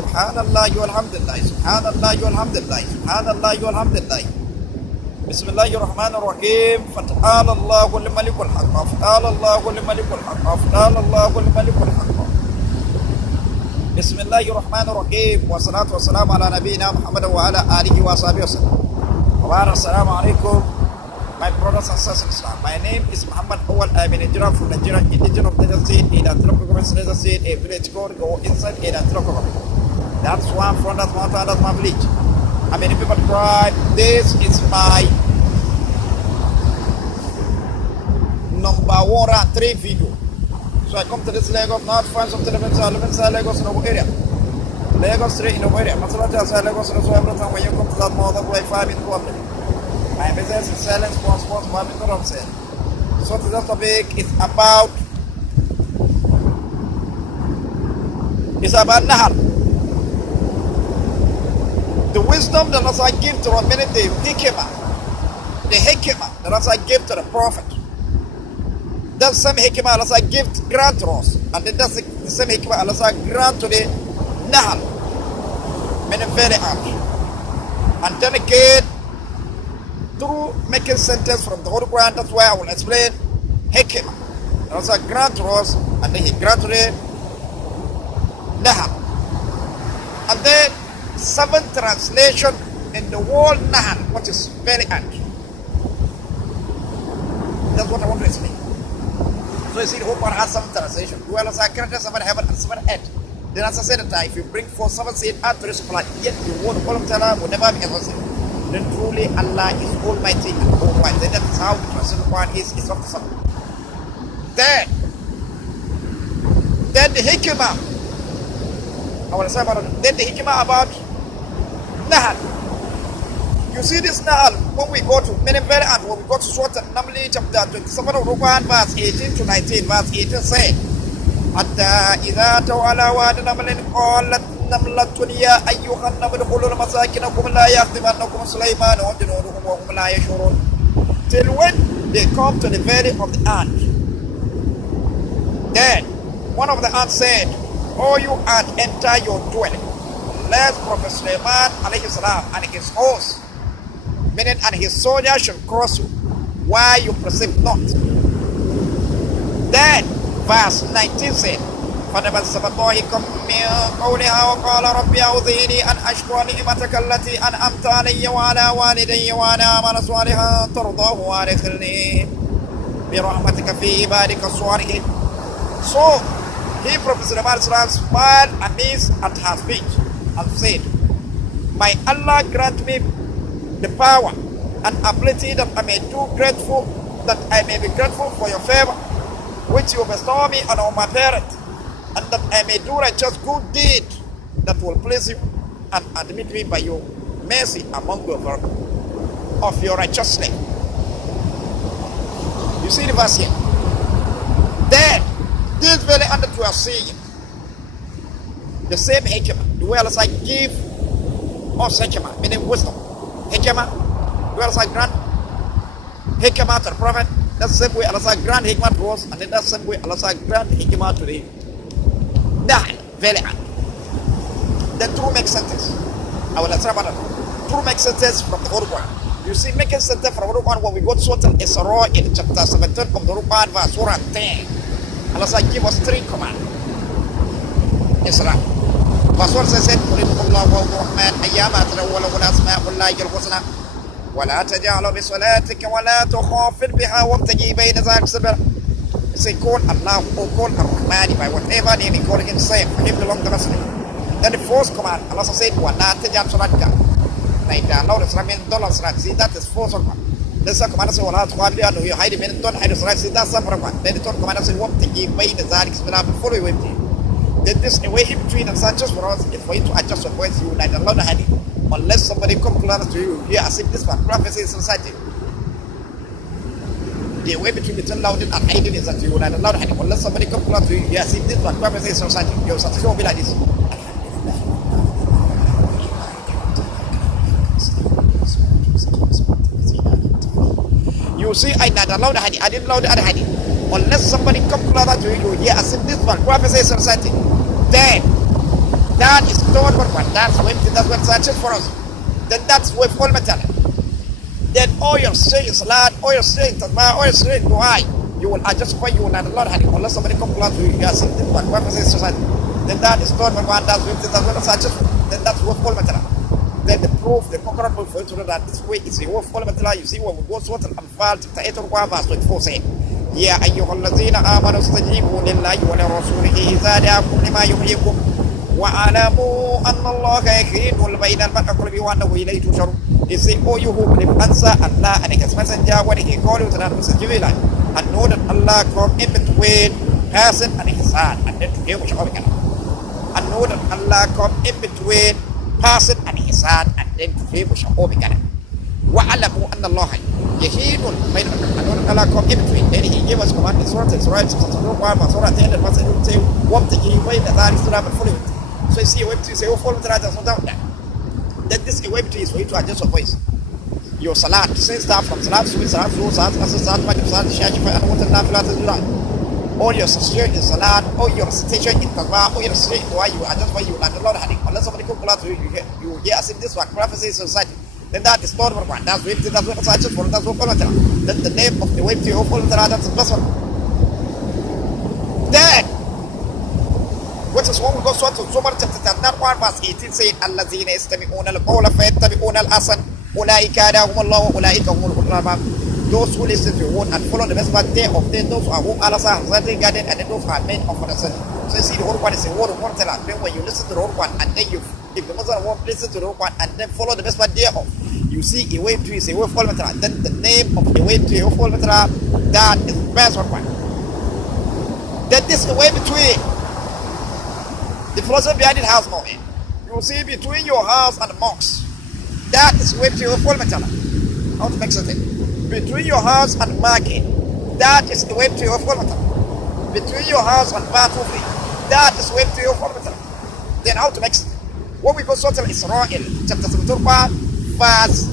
Subhanallah walhamdulillah, Subhanallah walhamdulillah, Subhanallah walhamdulillah. Bismillahir Rahmanir Rahim. Fata'ala Allahul Malikul Haqq. Fata'ala Allahul Malikul Haqq. Fata'ala Allahul Malikul Haqq. Bismillahir Rahmanir Rahim. Wa salatu wa salam ala nabiyyina Muhammad wa ala alihi wa sahbihi wasallam. Wa assalamu alaikum, my brothers and sisters in Islam. My name is Muhammad Awal. I'm an Nigerian from Nigeria, indigenous of Niger State, in Antelope Government, Niger State, a village called Go inside in Antelope Government. That's one from that mountain, that's my village. I mean, people cry, this is my number 103 video. So I come to this Lagos, not find something inside Lagos in our area. Lagos Street in our area. Masalati outside Lagos, so every time when you come to that mother, way 5 minutes problem. My business is selling sports, 1 minute I'm saying. So today's topic is about Nahal. The wisdom that Allah gave to humanity, the hikmah that Allah gave to the Prophet. That same hikmah Allah grant to us. And then that's the same hikmah Allah grant to the Nahal. Meaning very hard. And then again, through making sentence from the Holy Quran, that's why I will explain hikmah. Allah grant to us, and then He grant to the Nahal. And then 7 translation in the word Nahal, what is very hard. That's what I want to explain. So you see, the whole Quran has 7 translation. Well, as I created 7 heaven and 7 earth. Then as I said that if you bring 4, 7 seed earth to this planet, yet the word of Allah will never be ever said. Then truly Allah is almighty and all-wise. Then that is how the translation of Quran is up to 7. Then the hikmah. I want to say about it. Then the hikmah about Nahal. You see this Nahal, when we go to many very and when we go to Surah An-Naml chapter 27 of Quran, verse 18 to 19, verse 18 say, حتى إذا تولى وعد نمل قالت نملة يا أيها النمل ادخلوا مساكنكم لا يخدمنكم سليمان وجنوده وهم لا يشعرون. Till when they come to the valley of the ant. Then one of the ants said, "O you ant, enter your dwelling, lest Prophet Sulaiman alayhi salam and his host, meaning and his soldiers, should cross you, why you perceive not." Then verse 19 said, فَنَبَذَّ ضَاحِكًا مِنْ قَوْلِهَا وَقَالَ رَبِّ أَوْزِعْنِي أَنْ أَشْكُرَ نِعْمَتَكَ الَّتِي أَنْعَمْتَ عَلَيَّ وَعَلَى وَالِدَيَّ وَأَنْ أَعْمَلَ صَالِحًا تَرْضَاهُ وَأَدْخِلْنِي بِرَحْمَتِكَ فِي عِبَادِكَ الصَّالِحِينَ. So he, Prophet Sulaiman, smiled amazed at her speech and said, "My Allah grant me the power and ability that I may be grateful for your favor, which you bestow me and on my parents, and that I may do righteous good deed that will please you, and admit me by your mercy among your of your righteousness." You see the verse here. Then this very under we are seeing the same hikmah, the way Allah give us hikmah, meaning wisdom. Hikmah, the way Allah grant hikmah to the Prophet. That's the same way Allah grant hikmah to us, and then that's the same way Allah grant hikmah to the Nahal, very hard. Then true make sentence. I will answer about that. True make sentence from the Holy Quran. You see, making sentence from the Holy Quran when we go to Surah Al-Isra in chapter 17 of the Holy Quran, verse Surah 10. Allah give us 3 commands. Isra. Verse 1 says, قُلِ اللَّهُ الرَّحْمَنُ أَيَّامَا تَنَوَّلُهُ الْأَسْمَاءُ اللَّهِ الْحُسْنَى وَلَا تَجْعَلْ بِصَلَاتِكَ وَلَا تُخَافِتْ بِهَا وَابْتَغِ بَيْنَ ذَلِكَ سَبِيلًا. Say, call Allah or call Ar-Rahman by whatever name you call him, say, for him belong the Muslim. Then the first command, Allah said, وَلَا تَجْعَلْ صَلَاتِكَ. Now, Allah is means don't salat. See, that is first command. The second command says, وَلَا تُخَافِتْ بِهَا, you hide him, don't hide salat. See, that's second command. Then the third command says, وَابْتَغِ بَيْنَ ذَلِكَ سَبِيلًا, follow with him. Then this way in between and just for us is for you to adjust your voice. You neither allow the hadith unless somebody come closer to you. Here, as if this one prophecy is society. The way between loud and hiding is that you will not allow the hadith unless somebody come closer to you. Here, as if this one prophecy is society. Your success will be like this. You see, I not allow the hadith. I didn't allow the other hadith. Unless somebody come closer to you, yeah, as if this one prophecy is society. Then that is stored for one. That's what searches for us. Then that's with all material. Then all your saying salat, all your saying tasbih, all your saying dua, you will adjust for you will not allow hadith. Unless somebody comes to you, you are saying this one. What is society? Then that is stored for one. That's what searches. Then that's with all material. Then the proof, the concurrent proof for you to know that this way is with all material. You see when we go to Al-Anfal chapter 8 verse 24 saying, يا أيها الذين آمنوا استجيبوا لله ولرسوله إذا دعاكم لما يحييكم وَاعْلَمُوا أَنَّ اللَّهَ يَحِيلُ بَيْنَ الْمَرْءِ وَأَنَّهُ إِلَيْهِ تُحْشَرُونَ. He said, "Oh, you who believe, answer Allah and His Messenger when He called you to that message, and know that Allah come in between person and his heart, and then to him which all can. And know that Allah come in between person and his heart, and then to him which all can. وَاعْلَمُوا أَنَّ اللَّهَ يَحِيلُ بَيْنَ الْمَرْءِ. And know that Allah come in between. Then He gave us command in Surah Al-Isra, Surah 10, and Surah 10, say, وَابْتَغِي بَيْنَ ذَلِكَ سَبِيلًا فَاتَّبِعْ. So you see a way between, say, oh, follow the right, there's no doubt that. Then this a way between is for you to adjust your voice. Your salat, to say start from salat, subi, salat, zuhr, salat, asr, salat, maghrib, salat, isha, jifa, and water, nafilat, and all your recitation in salat, all your recitation in tasbih, all your recitation in dua, you adjust for you, like the Lord hadith. Unless somebody comes to you hear as if this one, prophecy is society. Then that is not one. That's what I just for, that's what follow. Then the name of the way to your follow, that's the best one. Then, which is when we go to Zumar chapter 1 verse 18 saying الَّذِينَ يَسْتَمِعُونَ الْقَوْلَ فَيَتَّبِعُونَ الْأَحْسَنَ أُولَٰئِكَ هَدَاهُمُ اللَّهُ وَأُولَٰئِكَ هُمُ الْمُهْتَدُونَ. Those who listen to your word and follow the best part there of them, those who are whom Allah has guided, and those who are men of understanding. So you see, the whole one is a word of one teller. Then when you listen to the whole one, and then you, if the Muslim won't listen to the whole one, and then follow the best part thereof, you see a way to is a way of follow. Then the name of the way to a follow, that is the best one. Then this is the way between. The philosophy behind it has no end. You will see between your house and the mosque. That is where to full metal. How to make something? Between your house and market. That is the way to your full metal. Between your house and battlefield. That is where to your full metal. Then how to make something? What we go to Israel, chapter 72, verse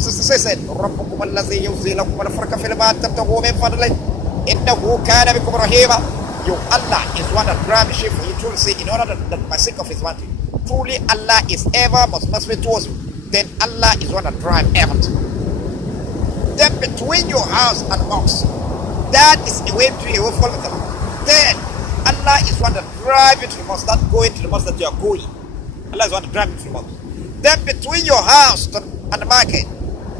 66 said, رَبُّكُمَ الَّذِي يُزِي لَكُمَ الْفَرْقَ فِي الْبَحْرِ تَبْتَغُوا مِنْ فَضْلِهِ إِنَّهُ كَانَ بِكُمْ رَحِيمًا. Your Allah is one that drives the ship for you to say in order that my sake of His bounty. Truly Allah is ever most merciful towards you. Then Allah is one that drives everything. Then between your house and mosque, that is a way to your follow. Then Allah is one that drives you to the mosque, not going to the mosque that you are going. Allah is one that drives you to the mosque. Then between your house and the market,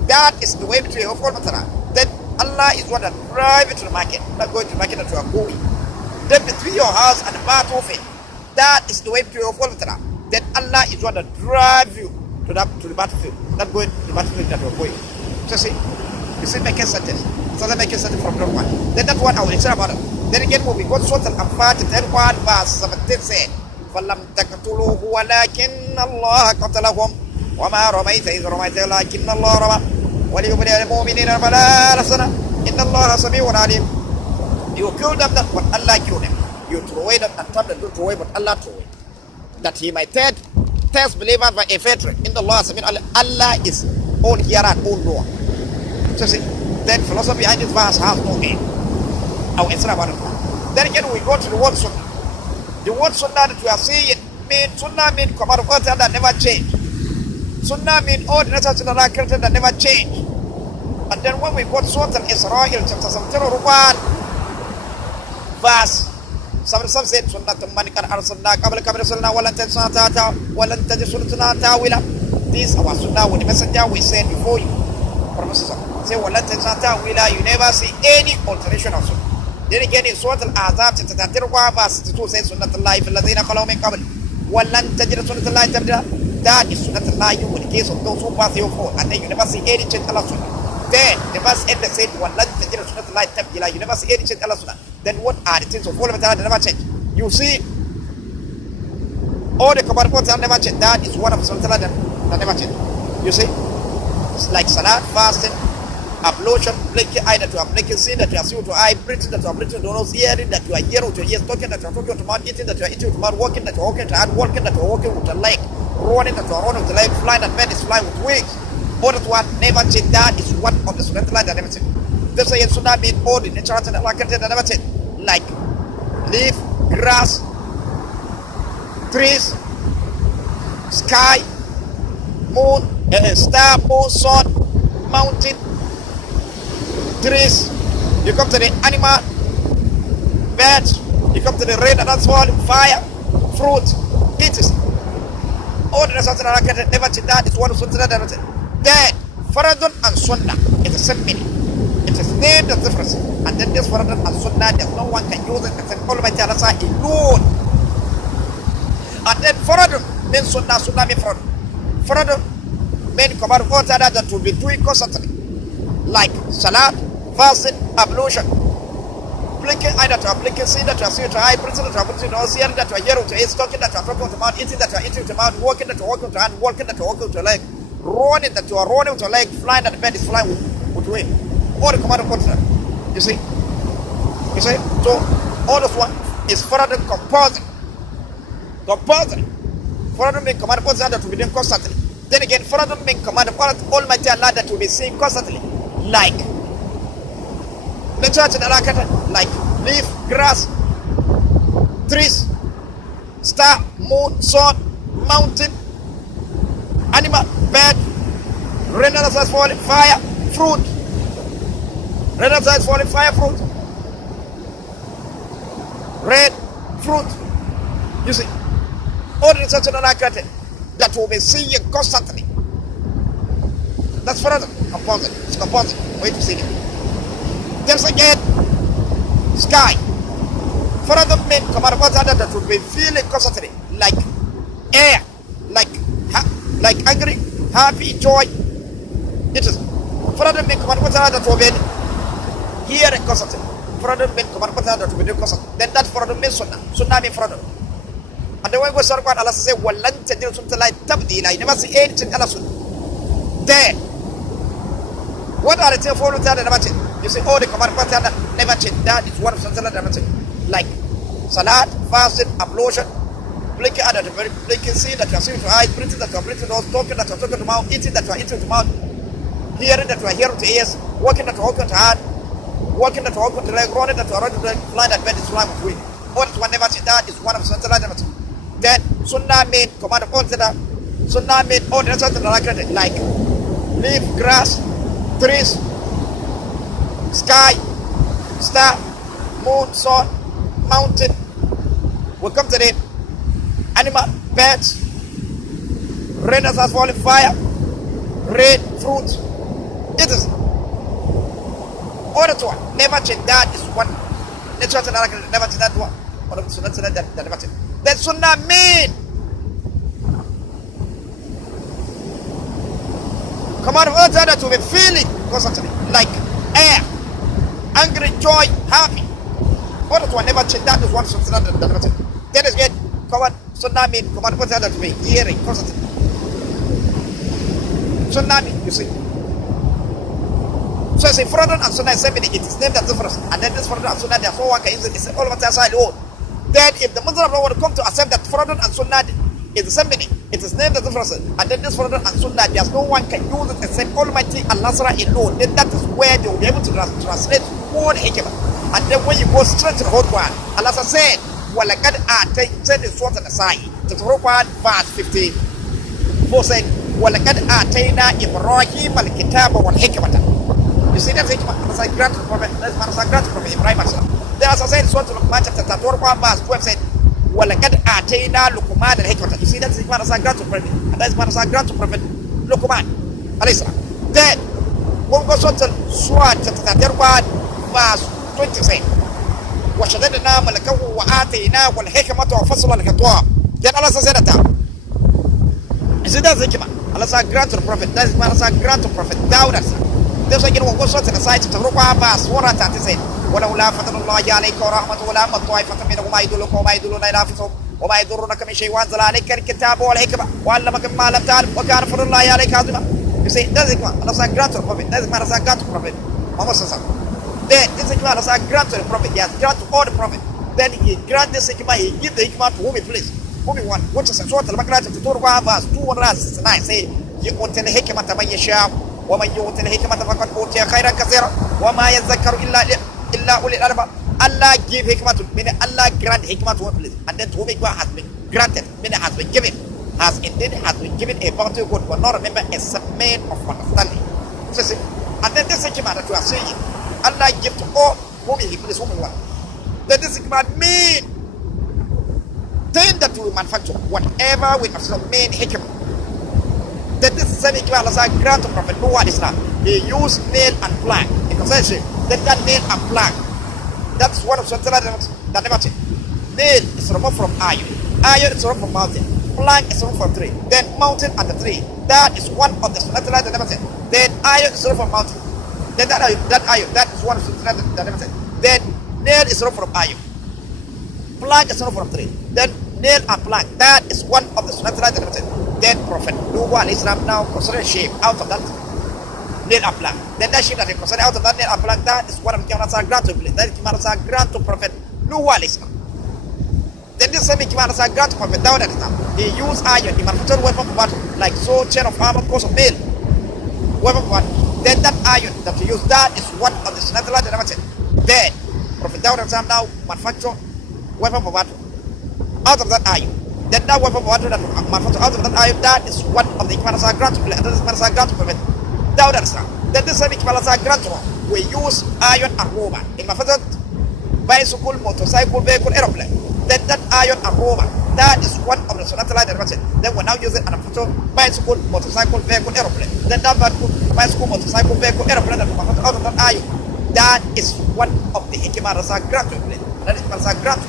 that is the way between your follow. Then Allah is one that drives you to the market, not going to the market that you are going. Then between your house and the battlefield, that is the way to your follow. Then Allah is one that drives you to the battlefield, not going to the battlefield that you're going. So see, you see making sentence. So they making sentence from number 1. Then that's what I will say about it. Then again when we go to Surah Al-Anfal, then 1 verse 17 said, فَلَمْ تَقْتُلُوهُ وَلَكِنَّ اللَّهَ قَتَلَهُمْ وَمَا رَمَيْتَ إِذْ رَمَيْتَ وَلَكِنَّ اللَّهَ رَمَى وَلِيُبْلِيَ الْمُؤْمِنِينَ الْبَلَاءَ الْحَسَنَ إِنَّ اللَّهَ سَمِيعٌ عَلِيمٌ. You kill them, not what Allah killed them. You throw away them and tell them to throw away, but Allah throw away. That He might test believers by a veteran. In the law, Allah is all hearer and all knower. So see, then philosophy behind this verse has no end. I will answer about it. Then again, we go to the word sunnah. The word sunnah that we are seeing sunnah means command of God that never change. Sunnah means all the natural sunnah that never change. And then when we go to Surah Al-Israel, chapter 17, verse 77 said, Sunnatun man qad arsalna qablaka min rusulina wa lan tajid sunnatana ta'wila. This our sunnah with the messenger we sent before you. Prophet say, wa lan tajid ta'wila. You never see any alteration of sunnah. Then again in Surah Al-Ahzab chapter 31 verse 62 says, Sunnatullahi fil ladhina khalu min qabl wa lan tajid sunnatallahi tabdila. That is sunnatullahi in the case of those who pass your fault, and then you never see any change Allah sunnah. Then the verse ended said, wa lan tajid sunnatallahi tabdila. You never see any change Allah sunnah. Then what are the things of all of that never change? You see, all the commandments that never change. That is one of the sunnah that never change. You see, it's like salat, fasting, ablution, blinking eye that you are blinking, seeing that you are seeing with your eye, breathing that you are breathing, nose, hearing that you are hearing with your ears, talking that you are talking with your mouth, eating that you are eating with your mouth, walking that you are walking with your hand, walking that you are walking with your leg, running that you are running with your leg, flying that man is flying with wings. All that one never change. That is one of the sunnah that never change. That's why sunnah means all the natural and Allah that never change. Like leaf, grass, trees, sky, moon, star, moon, sun, mountain, trees. You come to the animal, birds. You come to the rain that's falling, fire, fruit. It is all the rest of the racket never to that is one of the dead. Faradun and Sunnah is the same meaning. It is named the difference. And then this Faradun and Sunnah, there's no one can use it except Almighty Allah alone. And then Faradun means Sunnah, Sunnah means Faradun. Faradun means command of all that will be doing constantly. Like Salat, fasting, ablution. Blinking either to a blinking, see that you are seeing to eye, preaching that you are preaching to us, hearing that you are hearing to ears, talking that you are talking to mouth, eating that you are eating to mouth, walking that you are walking to hand, walking that you are walking to leg, running that you are running with your leg, flying that the bed is flying with wing. All the command of God. You see? You see? So all this one is further composing. Composing. Further being command of God that will be doing constantly. Then again, further being command of God Almighty Allah that will be seeing constantly. Like the church in Arakata, like leaf, grass, trees, star, moon, sun, mountain, animal, bird, rain that's falling, fire, fruit. Rain that's falling, fire, fruit. Red, fruit. You see, all the church in Arakata that will be seeing constantly. That's further composite. It's composite. Wait to see it. There's again sky. Further men come out of that will be feeling constantly like air, like angry, happy, joy. It is. Further men come out of that will be hearing constantly. Further men come out of that will be doing constantly. Then that further means sunnah. Sunnah means further. And the way we start Allah says, "Wallan tajil something like tabdila." You never see anything else. There. What are the things for that never change? You see, all the command of God never change. That is one of the things never change. Like salat, fasting, ablution, blinking at the very blinking, seeing that you are seeing to eyes, breathing that you are breathing to nose, talking that you are talking to mouth, eating that you are eating to mouth, hearing that you are hearing to ears, walking that you are walking to hand, walking that you are walking to leg, running that you are running to leg, flying that bed is flying with wind. All that one never change. That is one of the things never change. Then sunnah mean command of God that sunnah mean all the rest of the like leaf, grass, trees, sky, star, moon, sun, mountain. We come to the animal, birds, rain as falling, fire, rain, fruit. It is all the one. Never change. That is one. Never change that one. One of the sunnah that never change. That sunnah mean command of earth that to be feeling constantly like air, angry, joy, happy. All that one never change. That is one sunnah that never change. Then again, command sunnah mean command of earth that to be hearing constantly. Sunnah mean, you see. So I say Furdan and Sunnah is it is named as difference. And then this Furdan and Sunnah, therefore one can use it. It's all of us aside. Then if the Muslim want to come to accept that Furdan and Sunnah is the same meaning, it is named as difference. And then this Furdan and Sunnah, there's no one can use it except Almighty Allah alone. Then that is where they will be able to translate word hikmah. And then when you go straight to the whole Quran, Allah said, وَلَقَدْ آتَيْنَا سورة النساء, the Quran verse 54 said, وَلَقَدْ آتَيْنَا إِبْرَاهِيمَ الْكِتَابَ وَالْحِكْمَةَ. You see that hikmah? Allah grant to Prophet, that's grant to Prophet Ibrahim. Then as I said, Surah Luqman chapter 34 verse 12 said, وَلَقَدْ آتَيْنَا لُقْمَانَ الْحِكْمَةَ. You see that hikmah? Allah grant to Prophet, and that's Allah grant to Prophet Luqman alayhi salam. Then when we go to Surah chapter 31 verse 20 said, وَشَدَدْنَا مَلَكَهُ وَآتَيْنَاهُ الْحِكْمَةَ وَفَصْلَ الْخِطَابِ. Then Allah said that. You see that hikmah? Allah grant to the Prophet, that is Allah grant to Prophet Dawud. There's again one goes to the side to Ruqa Abbas, Surah 30 ولولا فضل الله عليك ورحمته لهم طائفة منهم ما يدلك وما يدلون إلى أنفسهم وما يضرونك من شيء وأنزل عليك الكتاب والحكمة وعلمك ما لم تعلم وكان فضل الله عليك عظيما. You see, that's it. Allah grant to the Prophet. That's Allah grant to the Prophet. Muhammad sallallahu. Then this hikmah Allah grant to the Prophet. He has grant to all the Prophet. Then He grant this hikmah. He give the hikmah to whom He please, whom He want. Which is in Surah Al-Baqarah chapter 2 verse 269. Say, يؤتي الحكمة من يشاء ومن يؤتي الحكمة فقد أوتي خيرا كثيرا وما يذكر إلا أولي الألباب. Allah give hikmah to, meaning Allah grant hikmah to one place, and then to whom hikmah has been granted, meaning has been given. has indeed has been given a bounty God will not remember except men of understanding. So see, and then this hikmah that you are saying, Allah give to all whom He please whom He want. Then this hikmah mean thing that we manufacture, whatever we manufacture mean hikmah. Then this same hikmah Allah grant to Prophet Noah Islam. He used nail and plank. In conversation, then that nail and plank. That's one of the that never change. Nail is removed from iron. Iron is removed from mountain. Plank is removed from tree. Then mountain and the tree. That is one of the sunnah that never change. Then iron is removed from mountain. Then that iron, that is one of the sunnah that never change. Then nail is removed from iron. Plank is removed from tree. Then nail and plank. That is one of the sunnah that never change. Then Prophet Noah Islam now considered shape out of that nail and plank. Then that shape that he considered out of that nail and plank, that is what Kimara grant to that Kimara grant to Prophet Noah Islam. Then this same Kimara grant to Prophet Dawud Islam. He used iron, he manufactured weapon for battle, like sword, chain of armor, course of mail, weapon for battle. Then that iron that he used, that is one of the sunnah that never said. Then Prophet Dawud Islam now manufacture weapon for battle out of that iron. Then that weapon for battle that manufactured out of that iron, that is one of the Kimara grant to that is Kimara grant to Prophet Dawud Islam. Then this same Kimara grant to we use iron and rubber in manufactured bicycle, motorcycle, vehicle, aeroplane. Then that iron and rubber, that is one of the sunnah that never said. Then we now use it and manufacture bicycle, motorcycle, vehicle, aeroplane. Then that bicycle, motorcycle, vehicle, aeroplane that we manufacture out of that iron, that is one of the hikmah grant to it. That is grant.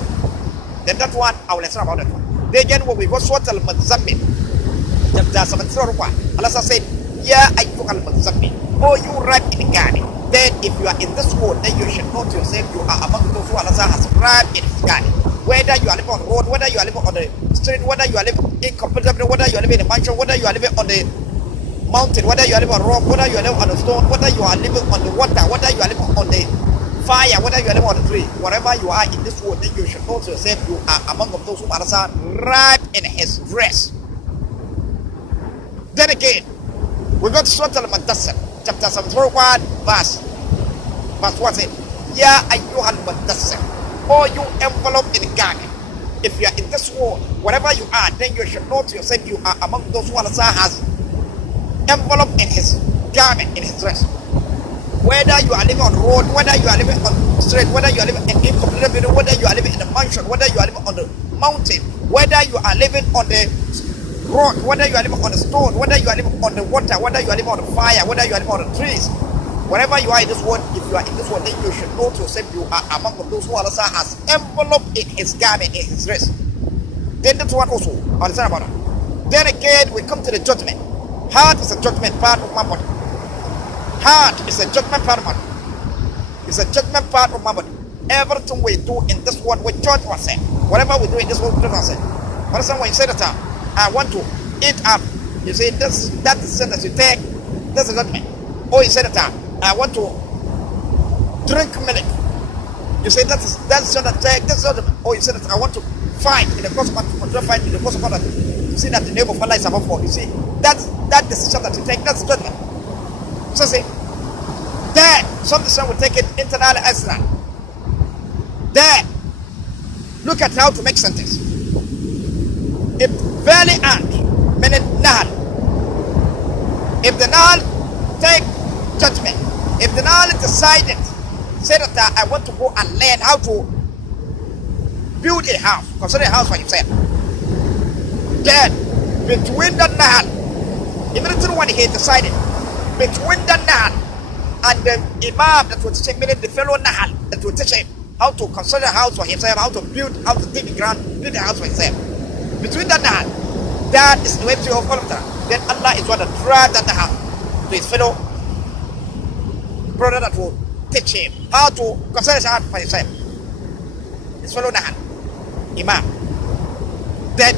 Then that one, I will explain about that one. Then again, when we go Surah Al-Muzammil, chapter 73, Allah said, Ya ayyuhal muzammil, oh you wrapped in garment. Then if you are in this world, then you should know to yourself you are among those who Allah has wrapped in His garment. Whether you are living on the road, whether you are living on the street, whether you are living incomparably, whether you are living in a mansion, whether you are living on the mountain, whether you are living on rock, whether you are living on the stone, whether you are living on the water, whether you are living on the fire, whether you are living on the tree, wherever you are in this world, then you should know to yourself you are among those who Allah wrapped in His dress. Then again, we go to Surah Al-Mudaththir, chapter 71, verse 1 says, Ya ayyuhal mudaththir, or you enveloped in garment. If you are in this world, wherever you are, then you should know to yourself you are among those who Allah has enveloped in His garment, in His dress. Whether you are living on the road, whether you are living on the street, whether you are living in incomplete building, whether you are living in a mansion, whether you are living on the mountain, whether you are living on the rock, whether you are living on the stone, whether you are living on the water, whether you are living on the fire, whether you are living on the trees, wherever you are in this world, if you are in this world, then you should know to yourself you are among those who Allah has enveloped in His garment, in His dress. Then that one also, understand about that. Then again, we come to the judgment. Heart is a judgment part of my body. Heart is a judgment part of my body. It's a judgment part of my body. Everything we do in this world, we judge ourselves. Whatever we do in this world, we judge ourselves. For example, when you say that I want to eat up, you say that decision that you take, that's a judgment. Or you say that I want to drink milk, you say that decision that you take, that's a judgment. Or you say that I want to fight in the course of fight in the course of that, you see that the name of Allah is above all. You see that decision that you take, that's a judgment. So say that some decision will take it internally externally. Then look at how to make sentence. If very ant, meaning Nahal, if the Nahal take judgment, if the Nahal decided, say that I want to go and learn how to build a house, consider a house for himself, then between the Nahal, immediately when he decided, between the Nahal and the Imam that will teach him, meaning the fellow Nahal that will teach him how to construct a house for himself, how to build, how to dig the ground, build a house for himself. Between that Nahal, that is the way to of all of that. Then Allah is going to drive that Nahal to his fellow brother that will teach him how to construct a house for himself. His fellow Nahal, Imam. Then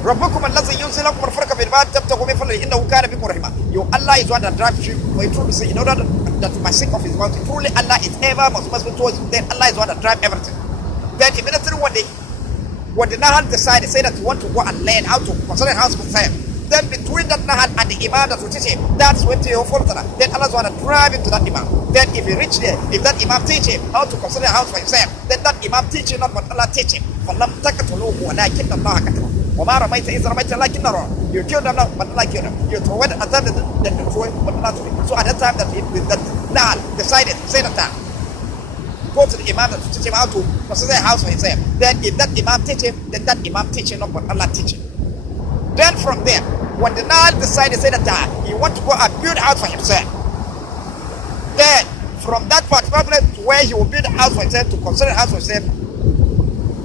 ربكم الذي ينزل لكم الفرق في الباب تبتغوا من فضله إنه كان بكم رحيما. Your Allah is one that drives you for you to say in order that my sake of His bounty. Truly Allah is ever most merciful towards you. Then Allah is one that drives everything. Then immediately when the Nahal decided, say that you want to go and learn how to construct a house for himself, then between that Nahal and the Imam that will teach him, that's when to follow that. Then Allah is one that drive him to that Imam. Then if he reach there, if that Imam teach him how to construct a house for himself, then that Imam teach him not what Allah teach him. فَلَمْ تَقْتُلُوهُ وَلَكِنَّ اللَّهَ قَتَلَهُ. وَمَا رَمَيْتَ إِذْ رَمَيْتَ لَكِنَّ رَمَيْتَ. You killed them now, but Allah killed them. You throw it at the time that you throw it, but Allah threw it. So at that time that Nahal decided, say that go to the Imam to teach him how to construct a house for himself. Then if that Imam teach him, then that Imam teach him not what Allah teach him. Then from there, when the Nahal decided, say that he want to go and build a house for himself, then from that particular place to where he will build a house for himself, to construct a house for himself,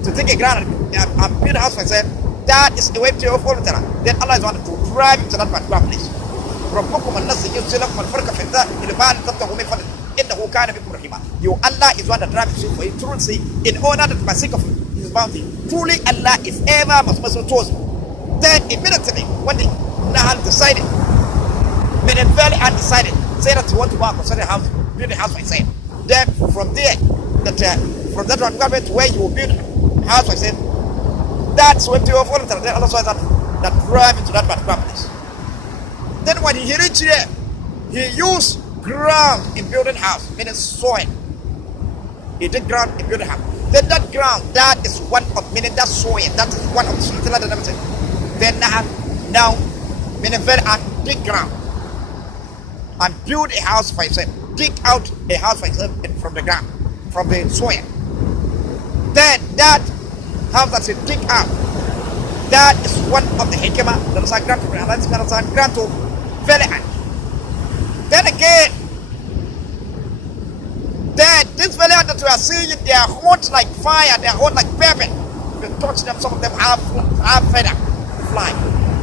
to take a ground and build a house for himself, that is the way to your phone. Then Allah is wanting to drive him to that particular place. ربكم الناس يجزي لكم الفرق في الذات اللي بعد تبتغوا من فضله إنه كان بكم رحيما. You Allah is one that drives you for you truly in order that by sake of His bounty. Truly Allah is ever merciful towards you. Then immediately when the Nahal decided, meaning very undecided, say that he want to go and construct a house, build a house for himself. Then from there, from that one government where you will build a house for himself, that's when you follow that. Then Allah says that drive into that particular place. Then when he reached here, he used ground in building house, meaning soil. He did ground in building house. Then that ground, that is one of, meaning that soil, that is one of the solutions that I'm saying. Then now, meaning very dig ground and build a house for himself. Dig out a house for himself from the ground, from the soil. Then that house that he dig out, that is one of the hikmah that is granted to Allah subhanahu wa ta'ala, granted very high. Then again, then this valley that we are seeing, they are hot like fire, they are hot like pepper. If you touch them, some of them have feather fly.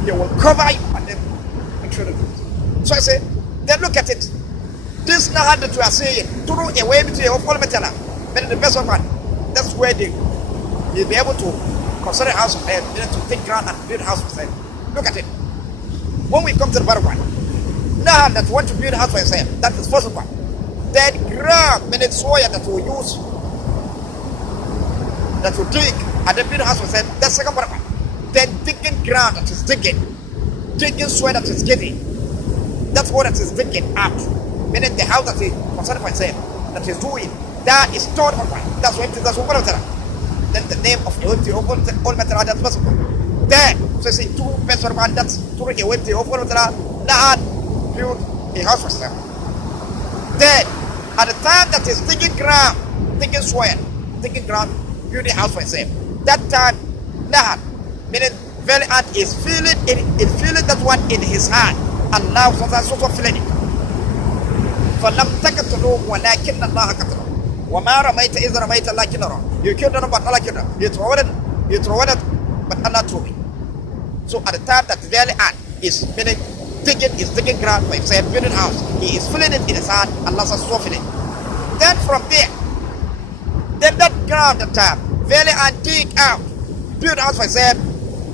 They will cover you and then make sure that. So I say, then look at it. This Nahal that we are seeing, through a way between all metal, but the best of one, that's where you'll be able to construct a house of them, to take ground and build a house for them. Look at it. When we come to the bottom one, Nahal that want to build a house for himself, that is first one. Then ground, meaning soil that we use, that we dig, and then build a house for himself, that's second one. Then digging ground that is digging soil that is getting, that's what that is digging out. Meaning the house that is concerned for himself, that is doing, that is third one. That's what I'm saying. Then the name of the all material, that's possible. Then, so you see, two person one, that's through a way to all material, Nahal build a house for himself. Then, at the time that is digging ground, digging soil, digging ground, build a house for himself. That time, Nahal, meaning very hard, is feeling that one in his hand. Allah was also feeling it. فَلَمْ تَقْتُلُوهُ وَلَكِنَّ اللَّهَ قَتَلَهُ وَمَا رَمَيْتَ إِذْ رَمَيْتَ لَكِنَّ رَمَيْتَ. You killed them, but Allah killed them. You throw it, but Allah threw it. So at the time that very hard is meaning digging ground for himself, building house, he is feeling it in his hand, Allah is also feeling it. Then from there, then that ground that time, very hard dig out, build house for himself,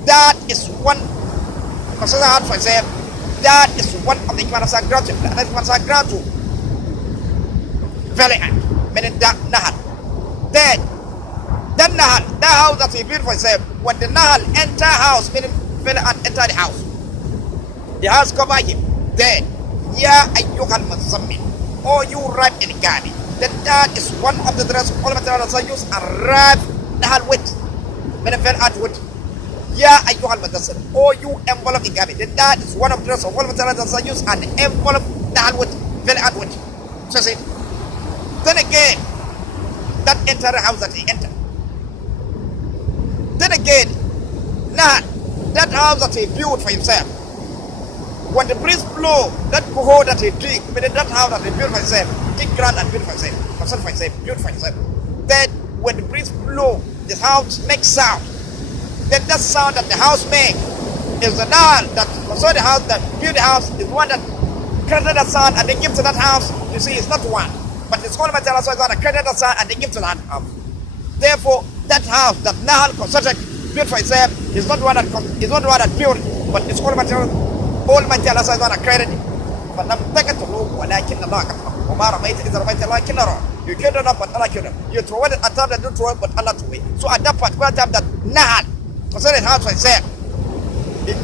that is one, consider house for himself, that is one of the Ikman granted. That is granted. Very hard, meaning that Nahal. Then that Nahal, that house that he built for himself, when the Nahal enter house, meaning very hard enter the house cover him. Then, Ya ayyuhal muzammil, or you wrap in Ghani. Then that is one of the dress all materials I use and wrap Nahal with. Meaning very hard with. Ya ayyuhal mudassir, or you envelope in Ghani. Then that is one of the dress all materials I use and envelope Nahal with. Very hard with. So see. Then again, that entire house that he entered. Then again, Nahal, that house that he built for himself. When the breeze blow, that hole that he dig, meaning that house that he built for himself, dig ground and build for himself, construct for himself, build for himself. Then when the breeze blow, the house makes sound. Then that sound that the house makes is the Nahal that construct the house, that build the house, is one that created that sound and they give to that house. You see, it's not one. But it's called material, so it's one that created that sound and they give to that house. Therefore, that house that Nahal constructed, built for himself, is not one that built, but it's called material. All material is one that created it. فَلَمْ تَقْتُلُوهُ وَلَكِنَّ اللَّهَ قَتَلَهُ وَمَا رَمَيْتَ إِذْ رَمَيْتَ لَكِنَّ اللَّهَ. You killed them, but Allah killed them. You throw it at the time that you throw it, but Allah threw it. So at that particular time that Nahal considered house for himself,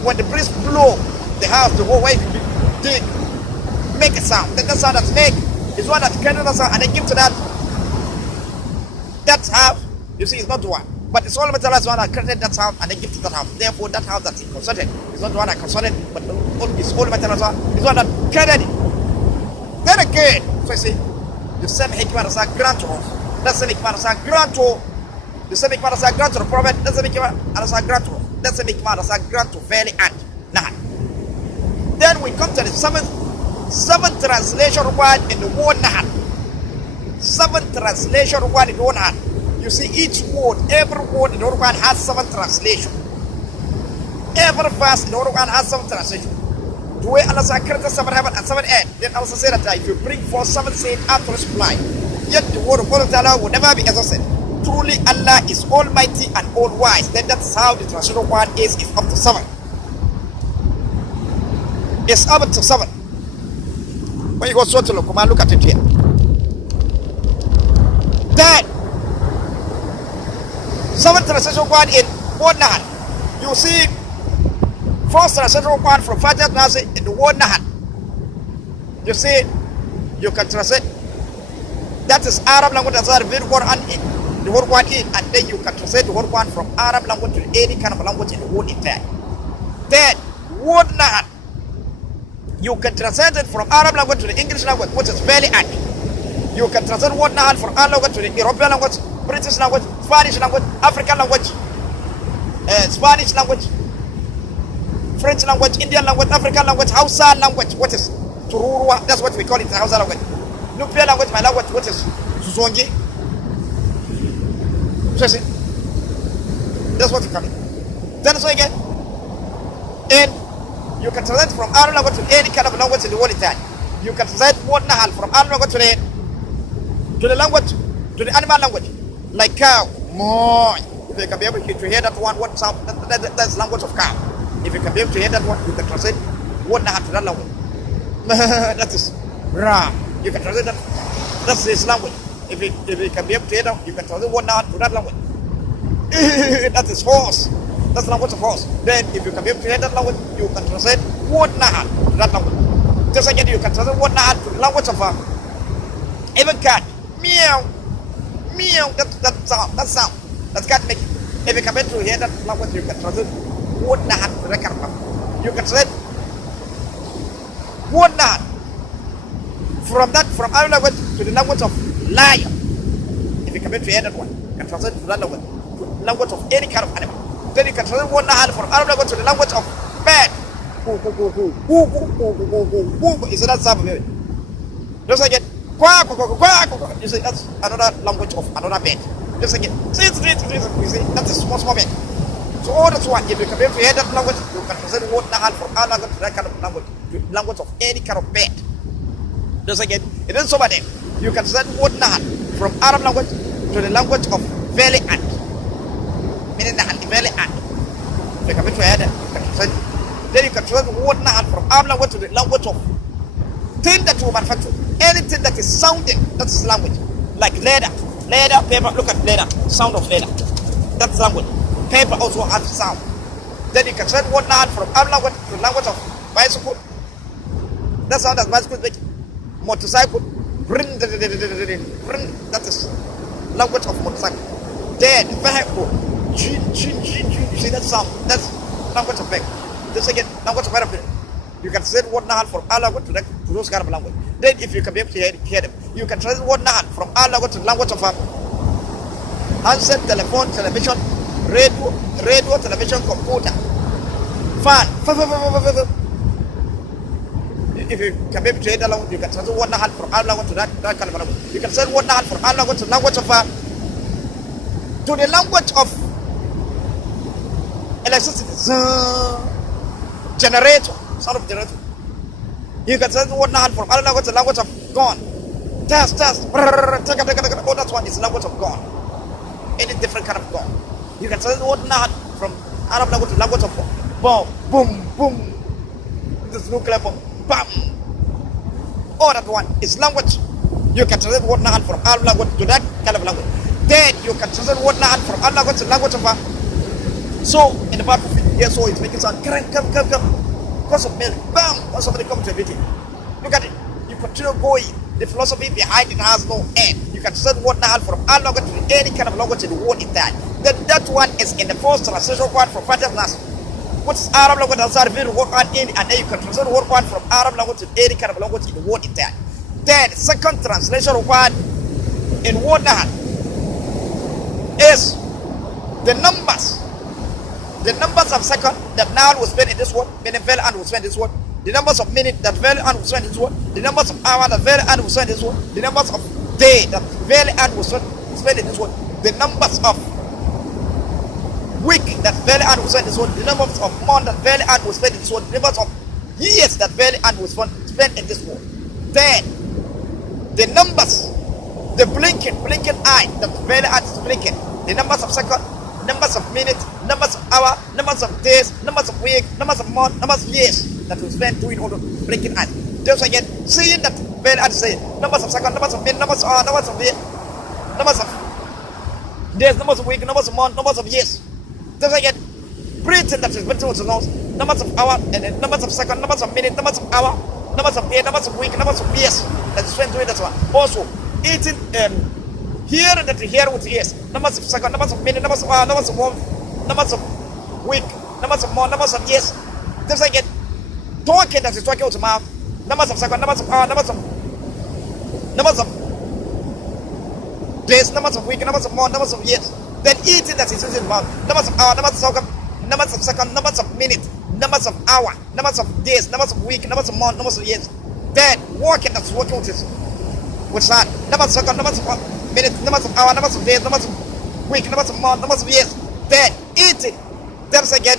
when the breeze blow the house, the whole way dig, make a sound. Then the sound that make is one that created the sound and they give to that house. You see, it's not one. But it's all material one that created that house and they gifted that house. Therefore, that house that he constructed is not the one that constructed, but it's all material one is one that created it. Then again, so you see, the same hikmah that's a grant to us. That's the hikmah that's a grant to the same hikmah that's a grant to the prophet. That's the hikmah that's a grant to us. That's the hikmah that's a grant to fairly and nah. Then we come to the seventh translation word in the word Nahat. Seventh translation word in the word Nahat. You see, each word, every word in the Quran has 7 translation. Every verse in the Quran has 7 translation. The way Allah said, created 7 heaven and 7 earth. Then Allah said that if you bring forth 7 saints after reply, yet the word of Allah will never be exhausted. Truly Allah is almighty and all wise. Then that's how the translation word is up to 7. It's up to 7. When you go to Luqman, look at it here. Then 7th translation word in word Nahat. You see, first translation word from Fatiha Nasi in the word Nahat. You see, you can translate. That is Arab language as well. The word word in, and then you can translate the word one from Arab language to any kind of language in the word entire. Then word Nahat, you can translate it from Arab language to the English language, which is fairly accurate. You can translate word Nahat from Arab language to the European language, British language, Spanish language, African language, Spanish language, French language, Indian language, African language, Hausa language, what is Tururua, that's what we call it, Hausa language. Nupian language, my language, what is Suzongi. That's what we call it. Then so again, and you can translate from Arab language to any kind of language in the world entire. You can translate word Nahal from Arab language to the language, to the animal language. Like cow, moo. If you can be able to hear that one, what sound? That's language of cow. If you can be able to hear that one, you can translate what Nahat to that language. That is ram. You can translate that. That's his language. If you can be able to hear that, you can translate what Nahat to that language. That is horse. That's the language of horse. Then, if you can be able to hear that language, you can translate what Nahat to that language. Just again, you can translate what Nahat to the language of even cat. Meow. Meow, that sound, that cat make it. If you come in to hear that language, you can translate word Nahat to that kind of language. You can translate word Nahat from our language to the language of lion. If you come in to hear that one, you can translate to that language, to the language of any kind of animal. Then you can translate word Nahat from our language to the language of bird. Is that sound of it? Just like it. You see, that's another language of another bird. Just again, you see, that's a small bird. So all that's one, if you can be able to hear that language, you can translate the word Nahal from our language to that kind of language, to language of any kind of bird. Just again, it is over there. You can translate the word Nahal from Arab language to the language of valley ant. Meaning Nahal, the valley ant. If you can be able to hear that, you can translate it. Then you can translate the word Nahal from Arab language to the language of thing that you manufacture. Anything that is sounding, that's language. Like leather, paper, look at leather, sound of leather. That's language. Paper also has sound. Then you can translate word Nahal from Arab language to the language of bicycle. That's how that bicycle make. Motorcycle, that is language of motorcycle. Then vehicle, you see that sound, that's language of vehicle. Just again, language of aeroplane. You can translate word Nahal from Arab language to those kind of language. Then if you can be able to hear them, you can translate word Nahal from Arab language to the language of handset, telephone, television, radio, television, computer, fan. If you can be able to hear that language, you can translate word Nahal from Arab language to that kind of language. You can translate word Nahal from Arab language to the language of electricity, generator, sound of generator. You can translate word Nahal from Arab language to the language of gun. Test. Oh, that one is language of gun. Any different kind of gun. You can translate word Nahal from Arab language to the language of bomb. Boom. This nuclear bomb. Bam. Oh, that one is language. You can translate word Nahal from Arab language to that kind of language. Then you can translate word Nahal from Arab language to the language of so in the battlefield, yes, so it's making sound. Come. Because of milk, bam! When somebody comes to a meeting, look at it. You continue going. The philosophy behind it has no end. You can translate word Nahal from our language to any kind of language in the world in that. Then that one is in the first translation one from Fatih's Nas, which is Arab language and Arabic word one in, and then you can translate word one from Arab language to any kind of language in the word in there. Then second translation one in word Nahal is the numbers. The numbers of second that Nahal was spent in this word, meaning Vel and was spent in this word. The numbers of minute that Vel and was spent in this word. The numbers of hour that Vel and was spent in this word. The numbers of day that Vel and was spent in this word. The numbers of week that Vel and was spent in this word. The numbers of month that Vel and was spent in this word. The numbers of years that Vel and was spent in this word. Then the numbers, the blinking eye that Vel and is blinking. The numbers of second, numbers of minutes, numbers of hour, numbers of days, numbers of week, numbers of month, numbers of years that we spend doing all the blinking eyes. Just again, seeing that Vel and say numbers of second, numbers of minute, numbers of hour, numbers of day, numbers of days, numbers of week, numbers of month, numbers of years. Just again, breathing that is better with the nose, numbers of hour, and then numbers of second, numbers of minute, numbers of hour, numbers of day, numbers of week, numbers of years that is spent doing that one. Also, eating hearing that you hear with ears, numbers of second, numbers of minute, numbers of hour, numbers of month, numbers of week, numbers of month, numbers of years. Just again, talking that is talking with the mouth, numbers of second, numbers of hour, numbers of days, numbers of week, numbers of month, numbers of years. Then eating that is using the mouth, numbers of hour, numbers of second, numbers of minute, numbers of hour, numbers of days, numbers of week, numbers of month, numbers of years. Then walking that is working with his hand, numbers of second, numbers of minute, numbers of hour, numbers of days, numbers of week, numbers of month, numbers of years. Then eating. There's again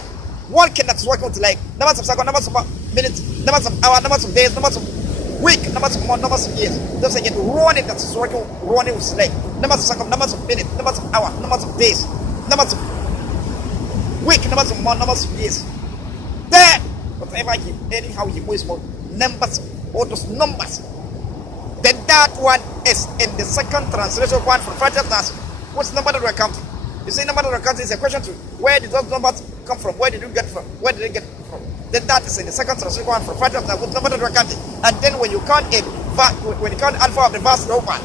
walking that's working with the leg, numbers of second, numbers of minutes, numbers of hour, numbers of days, numbers of week, numbers of month, numbers of years. There's again running that's working running with the leg, numbers of second, numbers of minutes, numbers of hour, numbers of days, numbers of week, numbers of month, numbers of years. Then whatever he anyhow he moves more numbers, all those numbers. Then that one is in the second translation one from Fatih's Nas. What's number that we're counting? You see, number that we're counting is a question to where did those numbers come from? Where did you get from? Where did they get from? Then that is in the second translation one from Fatih's Nas. What's number that we're counting? And then when you count it, when you count alpha of the verse one,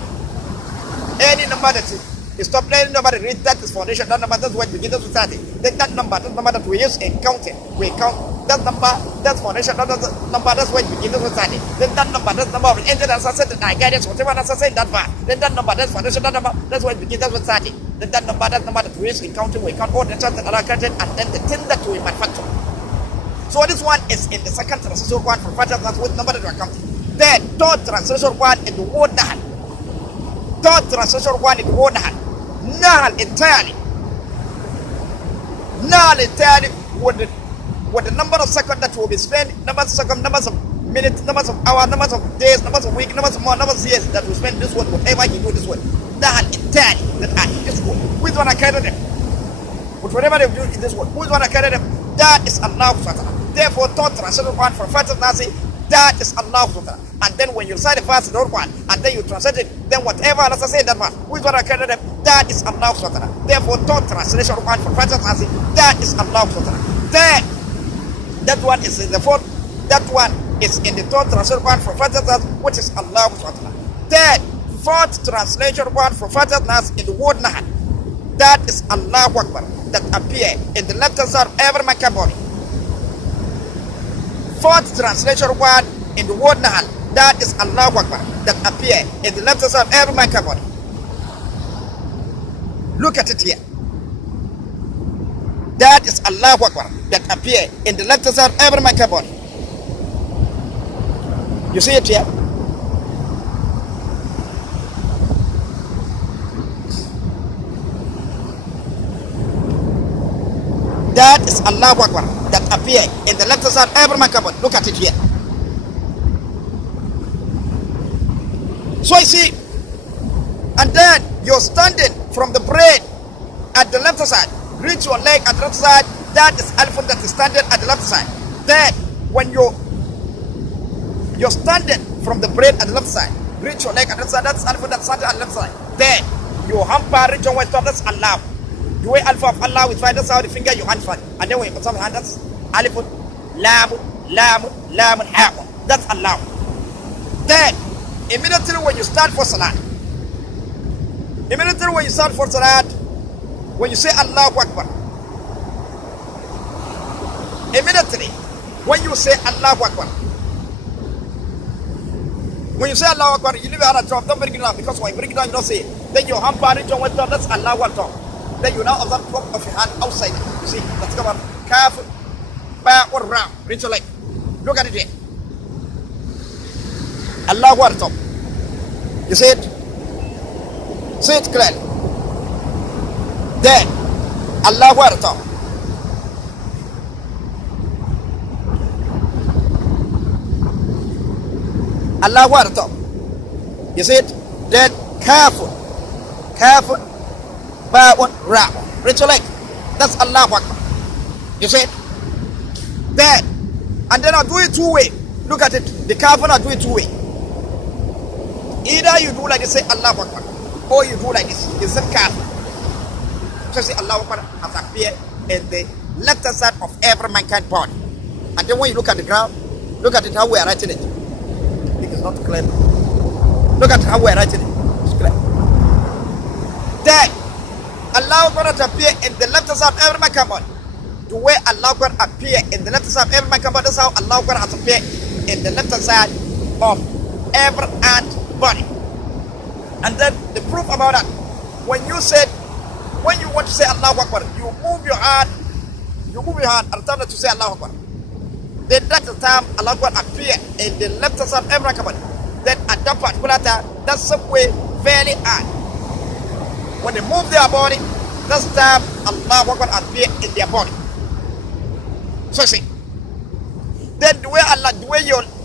any number that you stop any number that reads that is foundation, that number that's when it begins to start. Then that number that we use in counting, we count that number, that's foundation, that number, that's when it begins to start. Then that number, that's number of the angel that's said that I guidance, whatever that's said in that verse. Then that number, that's foundation, that number, that's when it begins to start. Then that number that we use in counting, we count all the terms that are counted, and then the thing that we manufacture. So this one is in the second translation one from Fatih's Nas with number that we are counting. Then third translation one in the word Nahal. Third translation one in the word Nahal. Nahal entirely with the number of seconds that will be spent, numbers of seconds, numbers of minutes, numbers of hours, numbers of days, numbers of weeks, numbers of months, numbers of years that will spend this word, whatever you do this word. Nahal entirely that are in this word. Who is one to carry them? With whatever they do in this word, who is one to carry them? That is Allah subhanahu wa ta'ala. Therefore, third translation one from Fatih's Nas, that is Allah subhanahu wa ta'ala. And then when you recite the verse in the one, and then you translate it, then whatever Allah says in that verse, who is one to carry them? That is Allah subhanahu wa ta'ala. Therefore, third translation one from Fatih's Nas, that is Allah subhanahu wa ta'ala. Then that one is in the fourth. That one is in the third translation one from Fatih's Nas, which is Allah subhanahu wa ta'ala. Then fourth translation one from Fatih's Nas in the word Nahal, that is Allahu Akbar, that appear in the left hand side of every mankind body. Fourth translation one in the word Nahal, that is Allahu Akbar, that appear in the left hand side of every mankind body. Look at it here. That is Allahu Akbar, that appear in the left hand side of every mankind body. You see it here? That is Allahu Akbar, that appear in the left side of every mankind body. Look at it here. So you see, and then you're standing from the brain at the left side, reach your leg at the left side. That is elephant that is standing at the left side. Then when you're standing from the brain at the left side, reach your leg at the left side. That's elephant that's standing at the left side. Then your hand power reach your waist up. That's Allah. The way alpha of Allah with right, that's how the finger your hand front. And then when you put some hand, that's alifun, lamun, ha'un. That's Allah. Then immediately when you start for salat, When you say Allahu Akbar, immediately, when you say Allahu Akbar, when you say Allahu Akbar, you leave your hand at top, don't bring it down, because when you bring it down, you don't say it. Then your hand party John went down, that's Allahu Akbar. Then you now observe the top of your hand outside. You see, let's come on. Calf, back or round. Reach your leg. Look at it here. Allahu Akbar. You see it? See it clearly. Then Allahu Akbar. Allahu Akbar. You see it? Then careful, ba'un, ra. Reach your leg. That's Allahu Akbar. You see it? Then, and then I'll do it two way. Look at it. The careful, I'll do it two way. Either you do like this, say Allahu Akbar, or you do like this. It's a careful. So say Allahu Akbar has appeared in the left side of every mankind body. And then when you look at the ground, look at it how we are writing it. I think it's not clear. Look at how we are writing it. It's clear. Then Allahu Akbar has appeared in the left side of every mankind body. The way Allahu Akbar appear in the left side of every mankind body, that's how Allahu Akbar has appeared in the left side of every ant body. And then the proof about that, when you want to say Allahu Akbar, you move your hand at the time that you say Allahu Akbar. Then that's the time Allahu Akbar appear in the left side of every mankind body. Then at that particular time, that's some way very hard. When they move their body, that's the time Allahu Akbar appear in their body. So see. Then the way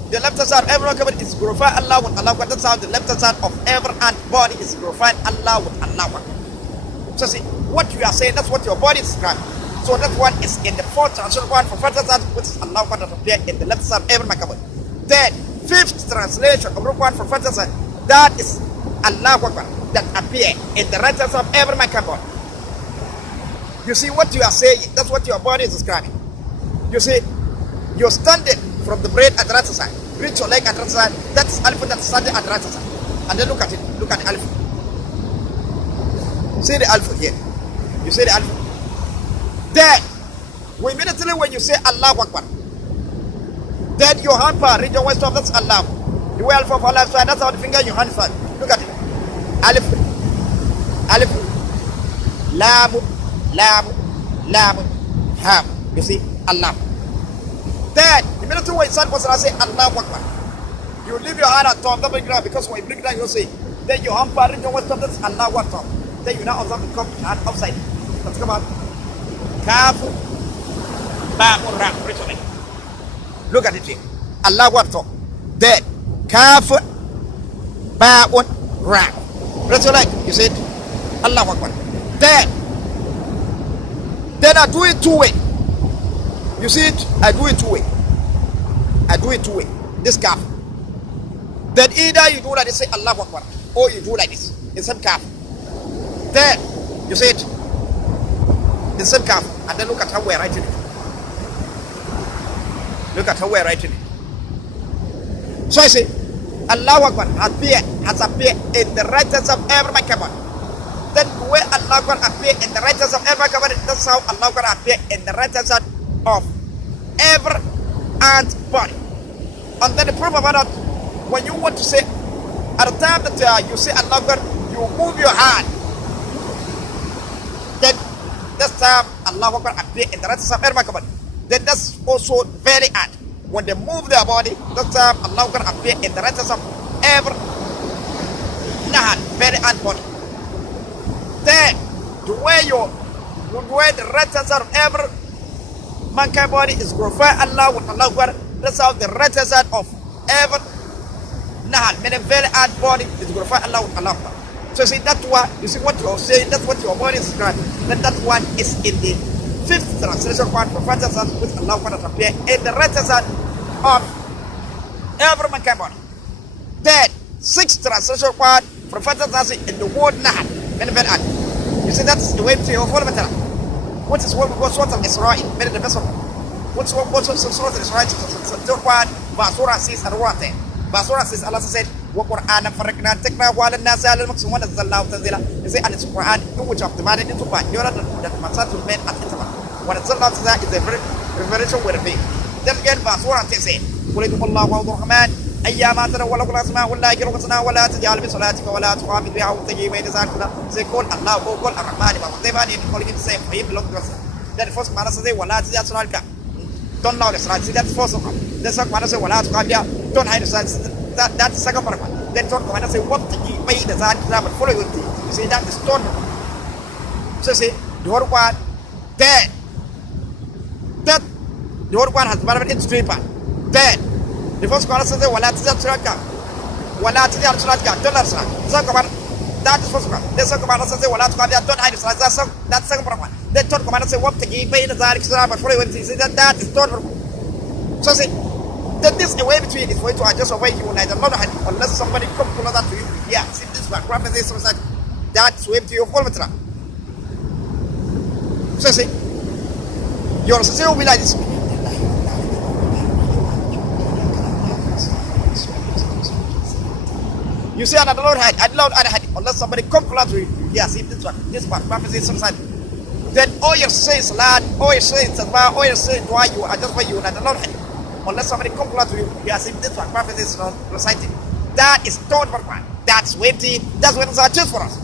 the left side of every body is glorify Allah with Allah. That's how the left side of every body is glorifying Allah with Allah. So see, what you are saying, that's what your body is describing. So that one is in the fourth translation one for first side, which is Allah that appear in the left side of every body. Then fifth translation of one for first side, that is Allah that appear in the right side of every body. You see what you are saying, that's what your body is describing. You see, you're standing from the brain at the right side. Reach your leg at the right side. That's alpha that's standing at the right side. And then look at it. Look at the alpha. See the alpha here. You see the alpha. Then, immediately when you say Allahu Akbar, then your hand power, reach your waist up, that's Allah. The way alpha of Allah side, that's how the finger in your hand side. Look at it. Alif. Alif. Lam. Lam. Lam. Ham. You see? Allah. Then, immediately when you start I say Allahu Akbar, you leave your hand at top, don't bring it down, because when you bring it down, you say, then your hand power, reach your waist up, that's Allahu Akbar. Then you now observe the cup hand outside. Let's come on. Kafu. Ba'un ra. Reach your leg. Look at it here. Allahu Akbar. Then, Kafu. Ba'un ra. Reach your leg. You see it? Allahu Akbar. Then I do it two way. You see it? I do it two way. This calf. Then either you do like this, say Allahu Akbar, or you do like this. The same calf. Then you see it? The same calf. And then look at how we're writing it. Look at how we're writing it. So I say, Allahu Akbar has appeared in the right hands of every mankind. Then where Allahu Akbar appear in the right hands of every mankind, that's how Allahu Akbar appear in the right hands of every ant body. And then the proof about that, when you want to say, at the time that you say Allahu Akbar, you move your hand. Then this time Allahu Akbar appear in the right hands of every mankind. Then that's also very hard. When they move their body, this time Allahu Akbar appear in the right hands of every very hard body. Then the way the right hands of every mankind body is glorify Allah with Allah Akbar. That's how the right side of every meaning very hard body is glorify Allah with Allah Akbar. So you see that's why you see what you are saying, that's what your body is describing. Then that one is in the fifth translation part for right side with Allah Akbar that appear in the right side of every mankind body. Then sixth translation part for right side in the word Nahal, meaning very hard. You see that's the way to your follow better. What is what we go sort of Israel, made the vessel. What's sort of Israel? Basura says and what then? Basura says Allah said, وقرآنا فرقنا تقرأ على الناس على المقسم ونزلناه تنزيلا يسي أن القرآن which of the man in Tuba you're that Masat will make at Itama ونزلناه تنزيلا is a very revelation with a thing then again verse 1 say قل الله وعوذ الرحمن أيام ترى ولا كل أسماء ولا يكرهنا ولا تجعل بصلاتك ولا تخافت بها وتجي بين ذاكنا سيكون الله وقول الرحمن وقتبان يقول لك سيف يب لك then first man say ولا تجعل صلاتك don't allow the salat that's first of all then second man say ولا تخافت بها don't hide the salat that's second part then third man say what تجي بين ذاكنا but follow it you say that is third so say the whole one that the whole one has developed into three parts that the first one says ولا تجعل صلاتك ولا تجعل صلاتك don't hide salat second one that is first one the second one says ولا تخافت بها don't hide the salat that's second part the third command say what تجي بين ذلك صلاه but follow it you say that is third part so say that this away between is for you to adjust away you neither not unless somebody come closer to you yeah see this one prophecy is such that's way to your full metra so say your sister will be like this you say another Lord had unless somebody come closer to you yeah see this one prophecy is such then all your sins lad all your sins all your sins why you are just why you another Lord had unless somebody come close to you yeah see this one prophecy is not reciting that is third one that's waiting that's what is just for us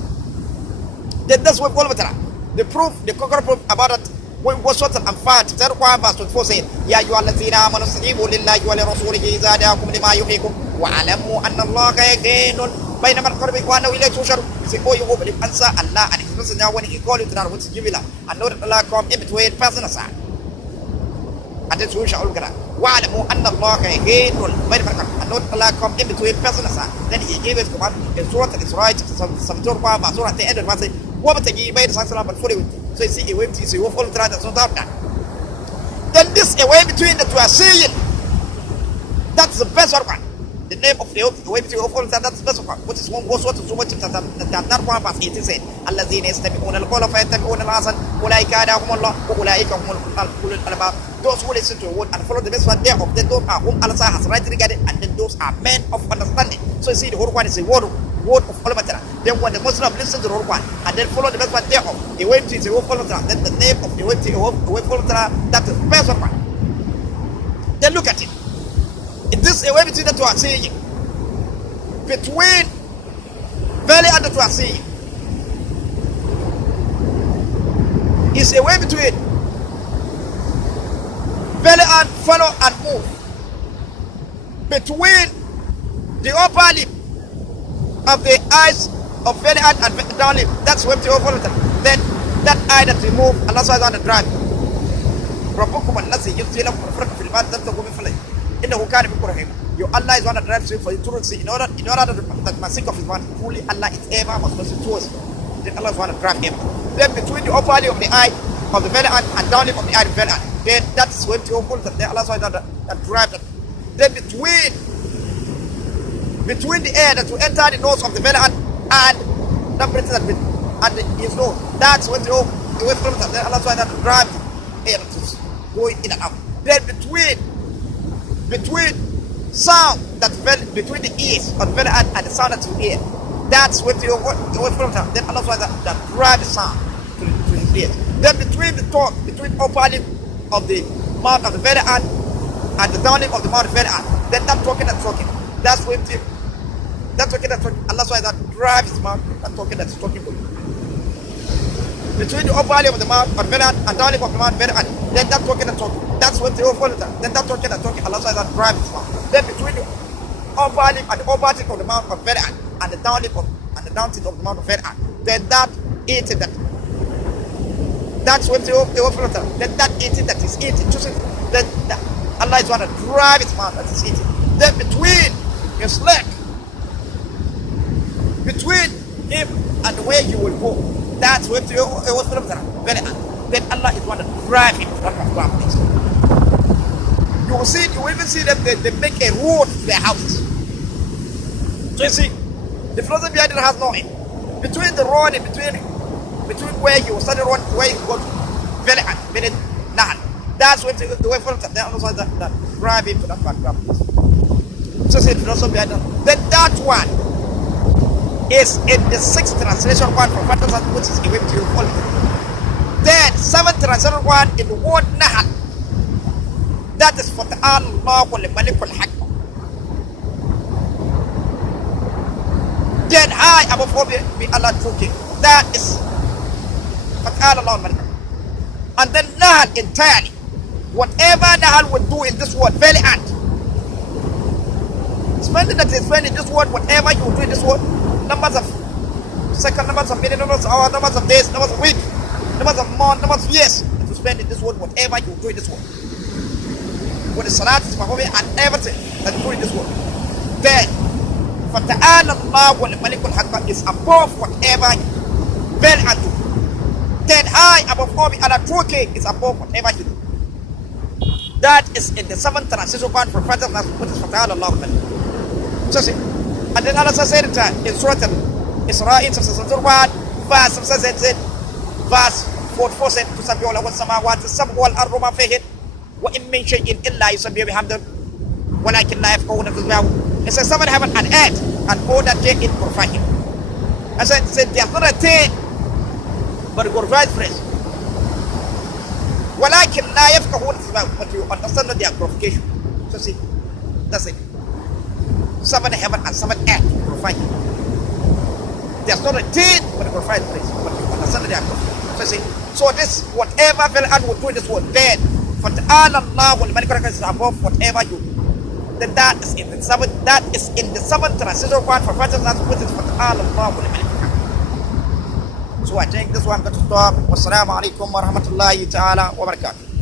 then that's what all of it the proof the concrete proof about it when was what and fact that one verse 24 saying ya ayyuhallazina amanu istajibu lillahi wa lirasulihi idha da'akum lima yuhyikum wa alamu anna allaha yakinun bainama al-qalbi wa annahu ilayhi tusharun say oh you believe answer Allah and his messenger when he called you to that which is jibila and know that Allah come in between person aside and then you shall get wa alamu anna allaha yakinun bainama al-qalbi and know that Allah come in between person aside then he gave his command in surah al-Isra some surah at the end of it wa bataji bayna salam but fully so you see away between so you follow that so that then this away between that you are seeing that's the best one the name of the way between all that's the best one which is one was what so much that one verse 18 said الذين يستمعون القول فيتبعون الحسن أولئك هداهم الله وأولئك هم أولو الألباب those who listen to a word and follow the best one there of them those are whom Allah has rightly regarded and then those are men of understanding so you see the whole one is a word of all matter then when the Muslim listen to the whole one and then follow the best one thereof the way to the follow then the name of the way to the follow that is the best one then look at it this a way between that you are seeing between valley and that you are seeing is a way between valley and follow and move between the upper lip of the eyes of valley and down lip that's where to follow then that eye that remove Allah subhanahu on the drive ربكم الذي يبتلي لكم الفرق في المال تبتغوا من فضله إنه كان بكم رحيما your Allah is one that drives you for you to see in order that my sake of his one fully Allah is ever must mercy towards you then Allah is one that drive him then between the upper eye of the eye of the valley and down lip of the eye of the valley then that's where to follow that then Allah subhanahu that drive that then between the air that will enter the nose of the valley and that breath that and his nose that's when the away from that then Allah subhanahu that drive the air that is going in and out then between sound that between the ears of the valley and the sound that you hear that's when the away from that then Allah subhanahu that drive the sound to his ears then between the talk between upper lip of the mouth of the valley and the down lip of the mouth of the valley then that talking that's when that talking Allah subhanahu that drive his mouth that talking that is talking for you between the upper lip of the mouth of the valley and down lip of the mouth of the valley then that talking that's when the follow that then that talking Allah subhanahu that drive his mouth then between the upper lip and the upper tip of the mouth of the valley and the down lip and the down tip of the mouth of the valley then that eating that's when the follow that then that eating that is eating then Allah is one to drive his mouth that is eating then between his leg between him and where you will go that's where the very then Allah is one to drive him to that particular place you will even see them they make a road to their houses so you see the philosophy behind it has no end between the road and between where you study road where you go to very Nahan that's where the way for them then Allah that drive him to that particular place So say philosophy. Then that one is in the sixth translation one from Fatah, which is away to all. Then seventh translation one in the word Nahal. That is for Allah wal Malik al Haq. Then I above all be Allah talking. That is for Allah Malik. And then Nahal entirely. Whatever Nahal would do in this world, very end. Spending that is spending this world, whatever you do in this world, numbers of seconds, numbers of minutes, numbers of hours, numbers of days, numbers of weeks, numbers of months, numbers of years, to spend in this world, whatever you do in this world. With the salat, and everything that you do in this world. Then, فَتَعَالَى اللَّهُ وَالْمَلِكُ الْحَقَّ is above whatever you bel and do. Then I, above all, Allah true king is above whatever you do. That is in the seventh translation one from Fatah, which is فَتَعَالَى اللَّهُ وَالْمَلِكُ. So see, and then Allah said it in Surah Al-Isra, Surah 1, verse 44 said, تُسَبِّحُ لَهُ السَّمَاوَاتُ السَّبْعُ وَالْأَرْضُ مَا فِيهِنَّ وَإِن مِّن شَيْءٍ إِلَّا يُسَبِّحُ بِحَمْدِهِ وَلَكِنْ لَا يَفْقَهُونَ تَسْبِيحَهُ. It says seven heaven and earth and all that they in glorify Him. And so it said there's not a thing but glorified praise. وَلَكِنْ لَا يَفْقَهُونَ تَسْبِيحَهُ, but you understand not their glorification. So see, that's it. Seven heaven and seven earth glorify Him. There's not a thing but glorified praise, but you understand their glorification. So see, so this whatever Phil'an would do in this world, then for Allah will make is above whatever you do. Then that is in the seventh. That is in the seventh translation one for Fatah, which is for Allah will make. So I think this one got to stop. Wassalamu alaikum wa rahmatullahi ta'ala wa barakatuh.